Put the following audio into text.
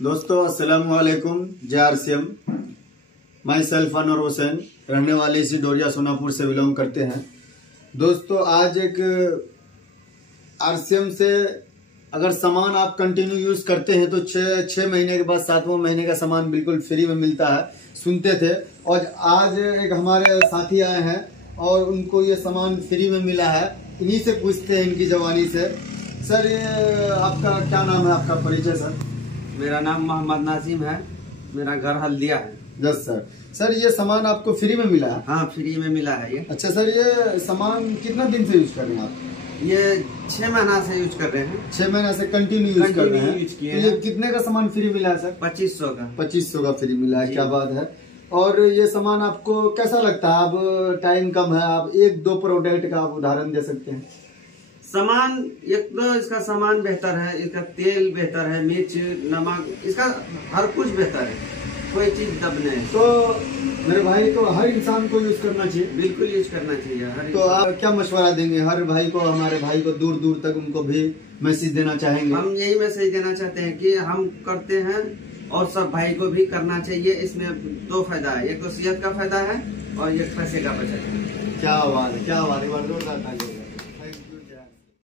दोस्तों अस्सलाम वालेकुम। JRCM my self Anwar Hussain, रहने वाले इसी डोरिया सोनापुर से बिलोंग करते हैं। दोस्तों आज एक RCM से अगर सामान आप कंटिन्यू यूज करते हैं तो छः महीने के बाद 7वां महीने का सामान बिल्कुल फ्री में मिलता है, सुनते थे। और आज एक हमारे साथी आए हैं और उनको ये सामान फ्री में मिला है। इन्हीं से पूछते हैं, इनकी जवानी से। सर ये आपका क्या नाम है, आपका परिचय सर? मेरा नाम मोहम्मद नाजिम है, मेरा घर हल्दिया है। Yes sir. सर ये सामान आपको फ्री में मिला है? हाँ, फ्री में मिला है ये। अच्छा सर, ये सामान कितना दिन से यूज कर रहे हैं आप? ये 6 महीना से यूज कर रहे हैं। 6 महीना से कंटिन्यू यूज कर रहे हैं। तो ये कितने का सामान फ्री मिला है सर? 2500 का। 2500 का फ्री मिला है, क्या बात है। और ये सामान आपको कैसा लगता है? अब टाइम कम है, आप 1-2 प्रोडक्ट का आप उदाहरण दे सकते हैं। सामान एक तो इसका सामान बेहतर है, इसका तेल बेहतर है, मिर्च नमक, इसका हर कुछ बेहतर है, कोई चीज दब नहीं। तो मेरे भाई, तो हर इंसान को यूज करना चाहिए? बिल्कुल यूज करना चाहिए हर। तो आप क्या मशवरा देंगे हर भाई को, हमारे भाई को दूर दूर तक उनको भी मैसेज देना चाहेंगे? हम यही मैसेज देना चाहते हैं कि हम करते हैं और सब भाई को भी करना चाहिए। इसमें 2 फायदा है, एक तो सेहत का फायदा है और एक पैसे का बचत है। क्या बात है, क्या बात है।